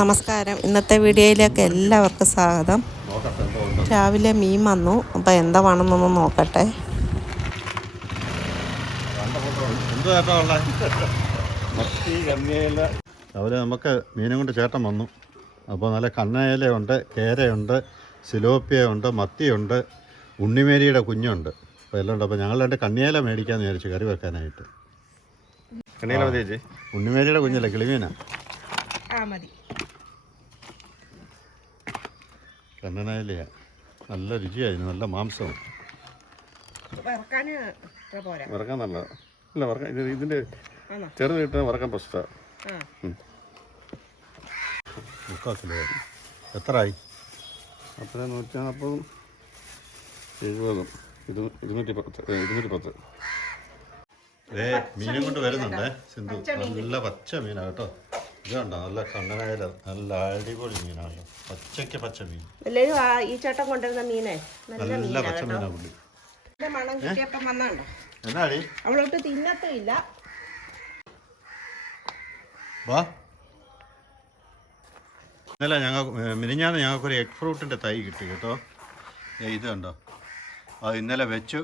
നമസ്കാരം. ഇന്നത്തെ വീഡിയോയിലേക്ക് എല്ലാവർക്കും സ്വാഗതം. രാവിലെ മീൻ വന്നു. അപ്പോൾ എന്താ വേണമെന്നൊന്ന് നോക്കട്ടെ. രാവിലെ നമുക്ക് മീനും കൊണ്ട് ചേട്ടൻ വന്നു. അപ്പോൾ നല്ല കണ്ണയിലയുണ്ട്, കേരയുണ്ട്, സിലോപ്പിയുണ്ട്, മത്തിയുണ്ട്, ഉണ്ണിമേരിയുടെ കുഞ്ഞുണ്ട്. അപ്പോൾ എല്ലാം ഉണ്ട്. അപ്പോൾ ഞങ്ങൾ രണ്ട് കണ്ണിയേല മേടിക്കാമെന്ന് വിചാരിച്ചു കറി വെക്കാനായിട്ട്. കണ്ണിയേല മതി ചേച്ചി? ഉണ്ണിമേരിയുടെ കുഞ്ഞല്ലേ, കിളിമീനാ. മതി. കണ്ണനയിലയാ, നല്ല രുചിയായിരുന്നു, നല്ല മാംസവും. വറക്കാൻ നല്ലതാ. ഇല്ല, വറക്കാൻ ഇതിൻ്റെ ചെറുത് കിട്ടാൻ വറക്കാൻ പ്രശ്നമാണ്. 3/4 കിലോ. എത്രയായി? അപ്പോൾ 140, 70, 210. മീനും കൊണ്ട് വരുന്നുണ്ടേ സിന്ധു. നല്ല പച്ച മീനാണ് കേട്ടോ. ഇത് കണ്ടോ, നല്ല കണ്ണനായാല, നല്ല അടിപൊളി മീനാണ്. പച്ചയ്ക്ക് പച്ച മീൻ. ഈ ചേട്ടൻ കൊണ്ടുവരുന്ന മീനേ നല്ല പച്ച മീനാണ് പുള്ളി. എന്നാടി അവളോട്ട് തിന്നത്തില്ല. വാ. ഇന്നലെ മിനിഞ്ഞാന്ന് ഞങ്ങൾക്കൊരു എഗ് ഫ്രൂട്ടിൻ്റെ തൈ കിട്ടി കേട്ടോ. ഇത് കണ്ടോ, അത് ഇന്നലെ വെച്ചു.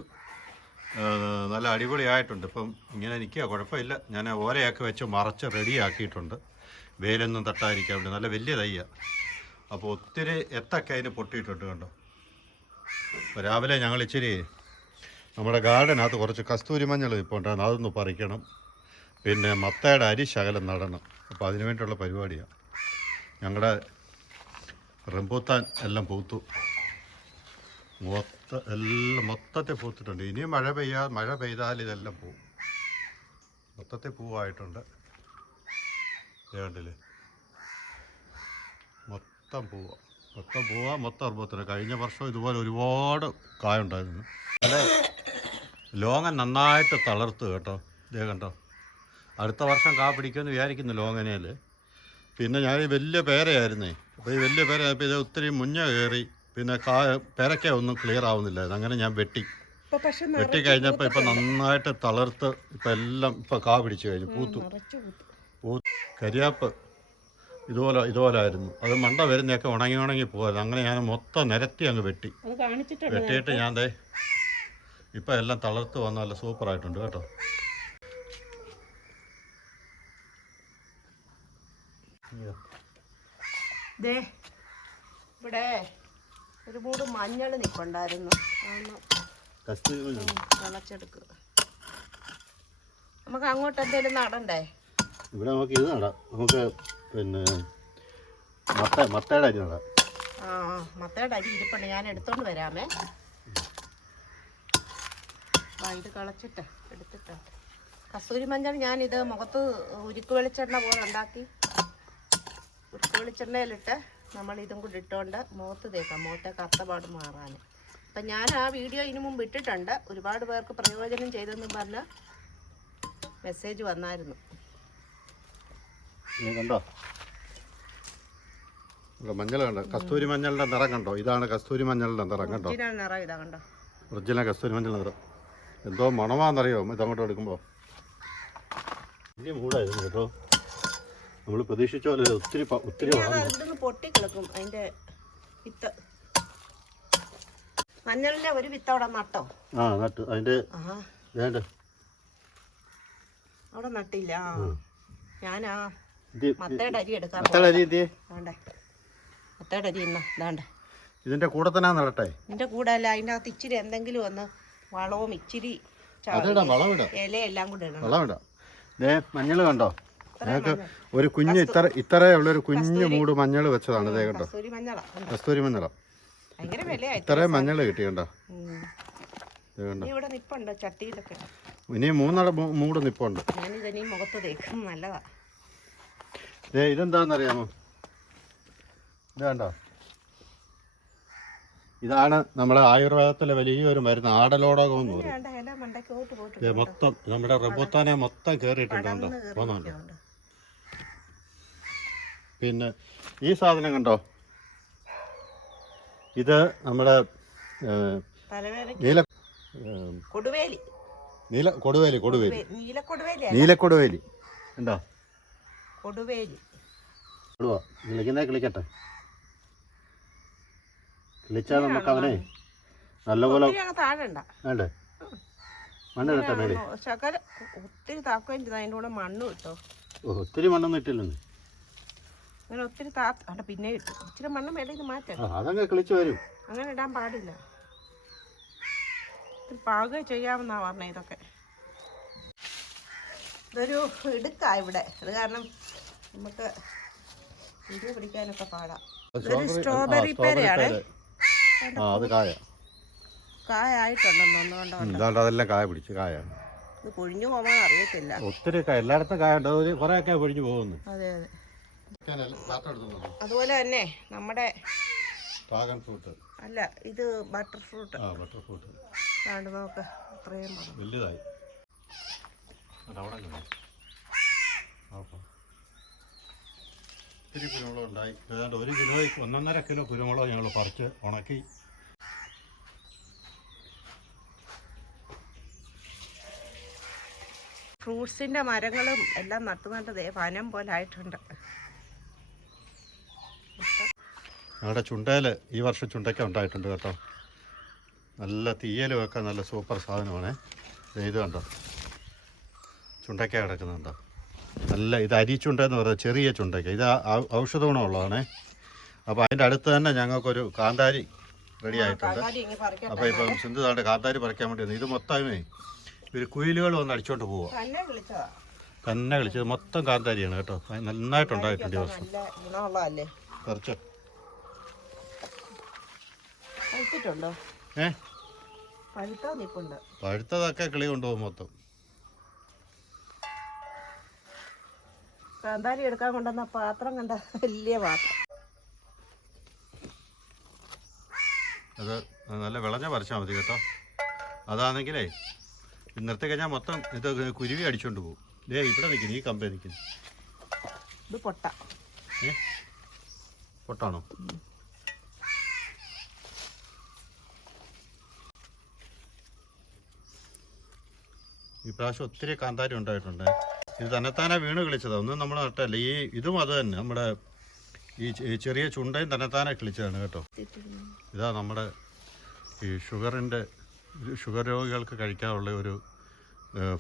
നല്ല അടിപൊളിയായിട്ടുണ്ട്. ഇപ്പം ഇങ്ങനെ നിൽക്കുക, കുഴപ്പമില്ല. ഞാൻ ഓലയൊക്കെ വെച്ച് മറച്ച് റെഡിയാക്കിയിട്ടുണ്ട്, വെയിലൊന്നും തട്ടാതിരിക്കാൻ വേണ്ടി. നല്ല വലിയ തൈയാണ്. അപ്പോൾ ഒത്തിരി എത്തൊക്കെ അതിന് പൊട്ടിയിട്ടുണ്ട് കണ്ടോ. അപ്പോൾ രാവിലെ ഞങ്ങൾ ഇച്ചിരി നമ്മുടെ ഗാർഡനകത്ത് കുറച്ച് കസ്തൂരി മഞ്ഞൾ ഇപ്പോൾ ഉണ്ടായിരുന്നു, അതൊന്ന് പറിക്കണം. പിന്നെ മത്തയുടെ അരി ശകലം നടണം. അപ്പോൾ അതിനു വേണ്ടിയുള്ള പരിപാടിയാണ്. ഞങ്ങളുടെ റംബൂത്താൻ എല്ലാം പൂത്തു, മൊത്തത്തിൽ പൂത്തിട്ടുണ്ട്. ഇനിയും മഴ പെയ്താൽ ഇതെല്ലാം പോവും. മൊത്തത്തിൽ പൂവായിട്ടുണ്ട്. കണ്ടില്ലേ, മൊത്തം മൊത്തം റംബൂത്താൻ. കഴിഞ്ഞ വർഷം ഇതുപോലെ ഒരുപാട് കായുണ്ടായിരുന്നു. അതെ, ലോങ്ങൻ നന്നായിട്ട് തളർത്തു കേട്ടോ. ഇതേ കണ്ടോ, അടുത്ത വർഷം കാ പിടിക്കുമെന്ന് വിചാരിക്കുന്നു ലോങ്ങനയിൽ. പിന്നെ ഞാൻ വലിയ പേരയായിരുന്നേ. അപ്പോൾ ഈ വലിയ പേരയായപ്പോൾ ഇത് ഒത്തിരി മുഞ്ഞ കയറി, പിന്നെ പേരയ്ക്ക ഒന്നും ക്ലിയർ ആവുന്നില്ലായിരുന്നു. അങ്ങനെ ഞാൻ വെട്ടി കഴിഞ്ഞപ്പോൾ ഇപ്പം നന്നായിട്ട് തളർത്ത് ഇപ്പം എല്ലാം ഇപ്പം കാ പിടിച്ചു കഴിഞ്ഞു, പൂത്തു. കരിയാപ്പ് ഇതുപോലെ ആയിരുന്നു. അത് മണ്ട വരുന്നതൊക്കെ ഉണങ്ങി പോകായിരുന്നു. അങ്ങനെ ഞാൻ മൊത്തം നിരത്തി അങ്ങ് വെട്ടിയിട്ട് ഞാൻ ഇപ്പം എല്ലാം തളർത്ത് വന്ന നല്ല സൂപ്പറായിട്ടുണ്ട് കേട്ടോ. ഇവിടെ ഒരു മൂട് മഞ്ഞൾ നിൽപ്പുണ്ടായിരുന്നു, തിളച്ചെടുക്കുക. നമുക്ക് അങ്ങോട്ട് എന്തെങ്കിലും നടണ്ടേ? ഇവിടെ നമുക്ക് ഇത് നടാം. നമുക്ക് പിന്നെ മത്തയുടെ അരി നടാം. മത്തയുടെ അരി ഇരിപ്പുണ്ട്, ഞാൻ എടുത്തോണ്ട് വരാമേ. ഇത് കളച്ചിട്ട് എടുത്തിട്ട് കസ്തൂരി മഞ്ഞൾ ഞാനിത് മുഖത്ത് ഉരുക്ക് വെളിച്ചെണ്ണ പോലെ ഉണ്ടാക്കി, ഉരുക്ക് വെളിച്ചെണ്ണയിലിട്ട് നമ്മൾ ഇതും കൂടി ഇട്ടുകൊണ്ട് മുഖത്ത് തേക്കാം, മുഖത്തെ കറുത്തപാട് മാറാൻ. അപ്പം ഞാൻ ആ വീഡിയോ ഇതിനു മുമ്പ് ഇട്ടിട്ടുണ്ട്. ഒരുപാട് പേർക്ക് പ്രയോജനം ചെയ്തെന്നും പറഞ്ഞ് മെസ്സേജ് വന്നായിരുന്നു. കണ്ടോ, മഞ്ഞൾ കണ്ടോ, കസ്തൂരി മഞ്ഞളുടെ നിറം കണ്ടോ. ഇതാണ് കസ്തൂരി മഞ്ഞളുടെ നിറം കണ്ടോ. നിറം ഇതാ കണ്ടോ, ഒറിജിനൽ കസ്തൂരി മഞ്ഞൾ നിറം. എന്തോ മണമാണെന്നറിയോ ഇതങ്ങോട്ട് എടുക്കുമ്പോൾ. വലിയ മൂടായിരുന്നു കേട്ടോ. നമ്മൾ പ്രതീക്ഷിച്ച പോലെ ഒത്തിരി പൊട്ടിക്കിളക്കും. അതിന്റെ വിത്ത്, മഞ്ഞളിന്റെ ഒരു വിത്ത് അവിടെ നട്ടോ? നട്ടു. അതിന്റെ അവിടെ നട്ടില്ല. ഞാനാ മത്തയുടെ അരി എടുക്കാൻ. മത്തയുടെ അരി ഇതാണ്ട് ഇതിന്റെ കൂടെ തന്നെ നടട്ടെ. ഇതിന്റെ കൂടെ അല്ല, അതിന്റെ അകത്ത് ഇച്ചിരി എന്തെങ്കിലും ഒന്ന് വളവും ഇച്ചിരി ഇലയെല്ലാം കൂടെ ഇടണം. മഞ്ഞൾ കണ്ടോ, ഞങ്ങൾക്ക് ഒരു കുഞ്ഞ് ഇത്രയുള്ളൊരു കുഞ്ഞു മൂട് മഞ്ഞൾ വെച്ചതാണ്. ഇതേ കണ്ടോ, കസ്തൂരി മഞ്ഞളാ. ഇത്രയും മഞ്ഞൾ കിട്ടി കണ്ടോ. ഇനി 3 മൂട് നിപ്പുണ്ട്. ഇതെന്താന്നറിയാമോ? ഇത് കണ്ടോ, ഇതാണ് നമ്മുടെ ആയുർവേദത്തിലെ വലിയൊരു മരുന്ന്, ആടലോടകം എന്ന് പറയും. മൊത്തം നമ്മുടെ റംബൂത്താനെ മൊത്തം കയറിയിട്ടുണ്ടോ, പോകുന്നുണ്ടോ. പിന്നെ ഈ സാധനം കണ്ടോ, ഇത് നമ്മുടെ നീലക്കൊടുവേലി ഉണ്ടോ. കിളിക്കട്ടെ. കിളിച്ചാൽ നമുക്ക് അവനെ നല്ലപോലെ താഴണ്ട വേണ്ടേ മണ്ണ് കിട്ടാൻ മേടി. ശകല ഒത്തിരി താക്കുകയും ചെയ്ത് അതിൻ്റെ കൂടെ മണ്ണ് കിട്ടോ. ഒത്തിരി മണ്ണൊന്നും ഇട്ടില്ലെന്ന്. അങ്ങനെ ഒത്തിരി പിന്നെ കിട്ടും. ഇച്ചിരി മണ്ണ് മേടിച്ച് മാറ്റാം. അതങ്ങ് കിളിച്ച് വരും. അങ്ങനെ ഇടാൻ പാടില്ല. പാകം ചെയ്യാമെന്നാ പറഞ്ഞത്. ഇതൊക്കെ ഇതൊരു ഇടുക്കാ ഇവിടെ. അത് കാരണം നമുക്ക് വീഡിയോ പിടിക്കാനൊക്കെ പാടാം. ഇതൊരു സ്ട്രോബെറി പേരയാണ്. കായായിട്ടുണ്ടെന്നോണ്ടോ അതെല്ലാം കായ പിടിച്ചു. കായ ഇത് പൊഴിഞ്ഞു പോകാൻ അറിയത്തില്ല. ഒത്തിരി എല്ലായിടത്തും കായ ഉണ്ട്. കുറെ ഒക്കെ പൊഴിഞ്ഞു പോകുന്നു. അതെ അതെ. അതുപോലെ തന്നെ നമ്മുടെ ഡ്രാഗൺ ഫ്രൂട്ട് അല്ല, ഇത് ബട്ടർ ഫ്രൂട്ട്. ബട്ടർ ഫ്രൂട്ട് കണ്ടു നോക്ക്. ഇത്രയും വലുതായി. ഒത്തിരി കുരുമുളക് ഉണ്ടായി. ഏതാണ്ട് 1 കിലോയ്ക്ക് 1.5 കിലോ കുരുമുളക് ഞങ്ങൾ പറിച്ച് ഉണക്കി. ഫ്രൂട്ട്സിൻ്റെ മരങ്ങളും എല്ലാം നട്ട് വനം പോലെ ആയിട്ടുണ്ട്. ഞങ്ങളുടെ ചുണ്ടയിൽ ഈ വർഷം ചുണ്ടയ്ക്ക ഉണ്ടായിട്ടുണ്ട് കേട്ടോ. നല്ല തീയലും ഒക്കെ നല്ല സൂപ്പർ സാധനമാണ്. ഇത് കണ്ടോ, ചുണ്ടയ്ക്ക കിടക്കുന്നുണ്ടോ. നല്ല ഇത് അരിച്ചുണ്ടെന്ന് പറയുന്നത് ചെറിയ ചുണ്ടയ്ക്ക. ഇത് ഔഷധ ഗുണമുള്ളതാണേ. അപ്പോൾ അതിൻ്റെ അടുത്ത് തന്നെ ഞങ്ങൾക്കൊരു കാന്താരി റെഡി ആയിട്ടുണ്ട്. അപ്പോൾ ഇപ്പം സിന്ധു താണ്ട് കാന്താരി പറിക്കാൻ വേണ്ടി ഇത് മൊത്തമേ ഒരു കുയിലുകൾ വന്ന് അടിച്ചോണ്ട് പോവുക. തന്നെ കളിച്ചത് മൊത്തം കാന്താരിയാണ് കേട്ടോ. നന്നായിട്ടുണ്ടായിട്ടുണ്ട് ഈ വർഷം. കുറച്ച് പഴുത്തതൊക്കെ കിളി കൊണ്ടുപോകും മൊത്തം. കാന്താരി എടുക്കാൻ കൊണ്ടുവന്ന പാത്രം കണ്ട വലിയ പാത്രം. അത് നല്ല വിളഞ്ഞ പറിച്ചാൽ മതി കേട്ടോ. അതാണെങ്കിലേ നിർത്തി കഴിഞ്ഞാൽ മൊത്തം ഇത് കുരുവി അടിച്ചോണ്ട് പോകും. ഇവിടെ നിൽക്കുന്നു, ഈ കമ്പേ നിൽക്കുന്നു. ഇത് പൊട്ട. പൊട്ടാണോ? ഈ പ്രാവശ്യം ഒത്തിരി കാന്താരി ഉണ്ടായിട്ടുണ്ട്. ഇത് തന്നെത്താനെ വീണ് കിളിച്ചതാണ്. ഒന്നും നമ്മൾ നട്ടല്ല. ഇതും അത് തന്നെ നമ്മുടെ ഈ ചെറിയ ചുണ്ടയും തന്നെത്താനെ കിളിച്ചതാണ് കേട്ടോ. ഇതാ നമ്മുടെ ഈ ഷുഗർ രോഗികൾക്ക് കഴിക്കാനുള്ള ഒരു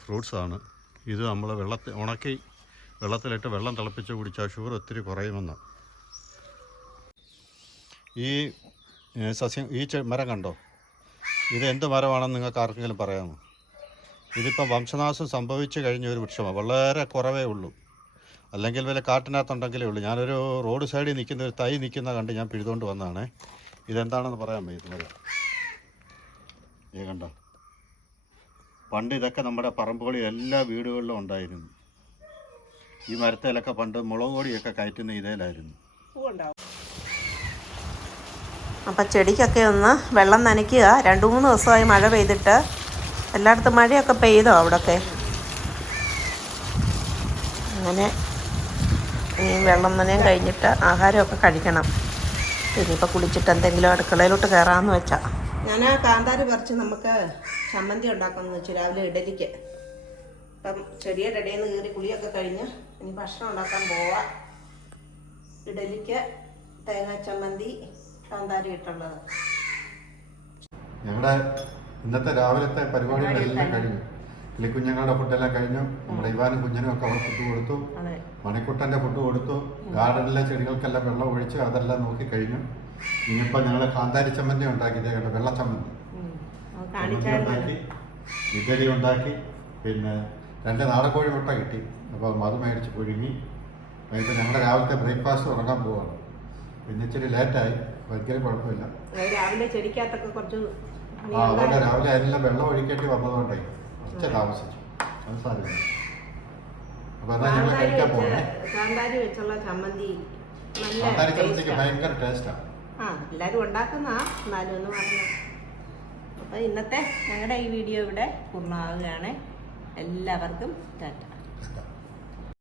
ഫ്രൂട്ട്സാണ് ഇത്. നമ്മൾ ഉണക്കി വെള്ളത്തിലിട്ട് വെള്ളം തിളപ്പിച്ച് കുടിച്ചാൽ ഷുഗർ ഒത്തിരി കുറയുമെന്നാണ്. ഈ സസ്യം ഈ മരം കണ്ടോ, ഇത് എന്ത് മരമാണെന്ന് നിങ്ങൾക്ക് ആർക്കെങ്കിലും പറയാമോ? ഇതിപ്പം വംശനാശം സംഭവിച്ചു കഴിഞ്ഞ ഒരു വൃക്ഷമാണ്. വളരെ കുറവേ ഉള്ളൂ. അല്ലെങ്കിൽ വല്ല കാട്ടിനകത്തുണ്ടെങ്കിലേ ഉള്ളൂ. ഞാനൊരു റോഡ് സൈഡിൽ നിൽക്കുന്ന ഒരു തൈ നിൽക്കുന്ന കണ്ട് ഞാൻ പിഴുതുകൊണ്ട് വന്നതാണ്. ഇതെന്താണെന്ന് പറയാമോ? ഇത് മരം കണ്ടോ. പണ്ട് ഇതൊക്കെ നമ്മുടെ പറമ്പുകളിൽ എല്ലാ വീടുകളിലും ഉണ്ടായിരുന്നു. ഈ മരത്തേലൊക്കെ പണ്ട് മുളക് പൊടിയൊക്കെ കയറ്റുന്ന ഇതേലായിരുന്നു. അപ്പം ചെടിക്കൊക്കെ ഒന്ന് വെള്ളം നനയ്ക്കുക. 2-3 ദിവസമായി മഴ പെയ്തിട്ട്. എല്ലായിടത്തും മഴയൊക്കെ പെയ്തോ അവിടെയൊക്കെ? അങ്ങനെ ഈ വെള്ളം നനയും കഴിഞ്ഞിട്ട് ആഹാരമൊക്കെ കഴിക്കണം. ഇനിയിപ്പോൾ കുളിച്ചിട്ട് എന്തെങ്കിലും അടുക്കളയിലോട്ട് കയറാമെന്ന് വെച്ചാൽ. ഞാൻ ആ കാന്താരി പറിച്ച് നമുക്ക് ചമ്മന്തി ഉണ്ടാക്കാമെന്ന് വെച്ചു രാവിലെ ഇഡലിക്ക്. അപ്പം ചെടിയുടെ ഇടയിൽ നിന്ന് കയറി കുളിയൊക്കെ കഴിഞ്ഞ് ഇനി ഭക്ഷണം ഉണ്ടാക്കാൻ പോവാം. ഇഡലിക്ക് തേങ്ങാ ചമ്മന്തി കാന്താരി ഇട്ടുള്ളത്. ഞങ്ങളുടെ ഇന്നത്തെ രാവിലത്തെ പരിപാടികളെല്ലാം കഴിഞ്ഞു. കിളിക്കുഞ്ഞുങ്ങളുടെ ഫുഡെല്ലാം കഴിഞ്ഞു. നമ്മുടെ ഇവാനും കുഞ്ഞിനും ഒക്കെ അവർ ഫുഡ് കൊടുത്തു. മണിക്കുട്ടൻ്റെ ഫുഡ് കൊടുത്തു. ഗാർഡനിലെ ചെടികൾക്കെല്ലാം വെള്ളം ഒഴിച്ച് അതെല്ലാം നോക്കി കഴിഞ്ഞു. ഇനിയിപ്പോൾ ഞങ്ങൾ കാന്താരി ചമ്മന്തി ഉണ്ടാക്കി. ഇതേക്കട്ടെ, വെള്ളച്ചമ്മന്തി ഉണ്ടാക്കി, ഇഡലി ഉണ്ടാക്കി, പിന്നെ 2 നാടൻകോഴി മുട്ട കിട്ടി. അപ്പോൾ അത് മേടിച്ച് പുഴുങ്ങി. ഇപ്പോൾ ഞങ്ങളുടെ രാവിലത്തെ ബ്രേക്ക്ഫാസ്റ്റ് തുടങ്ങാൻ പോവാണ്. പിന്നെ ഇച്ചിരി ലേറ്റായി, ഒരിക്കലും കുഴപ്പമില്ല. രാവിലെ ചെടിക്കകത്തൊക്കെ കുറച്ച് അതുകൊണ്ട് രാവിലെ അതിനെല്ലാം വെള്ളം ഒഴിക്കേണ്ടി വന്നതുകൊണ്ടേ കുറച്ച് താമസിച്ചു. അത് സാരമില്ല. അപ്പോൾ എന്നാൽ ഞങ്ങൾ കഴിക്കാൻ പോകണേ. കാന്താരി വെച്ചുള്ള ചമ്മന്തി കാന്താരി ചമ്മന്തിക്ക് ഭയങ്കര ടേസ്റ്റാണ്. എല്ലാവരും ഉണ്ടാക്കുന്ന എന്നാലും ഒന്ന് പറഞ്ഞു. അപ്പോൾ ഇന്നത്തെ ഞങ്ങളുടെ ഈ വീഡിയോ ഇവിടെ പൂർണ്ണമാവുകയാണ്. എല്ലാവർക്കും ടാറ്റ.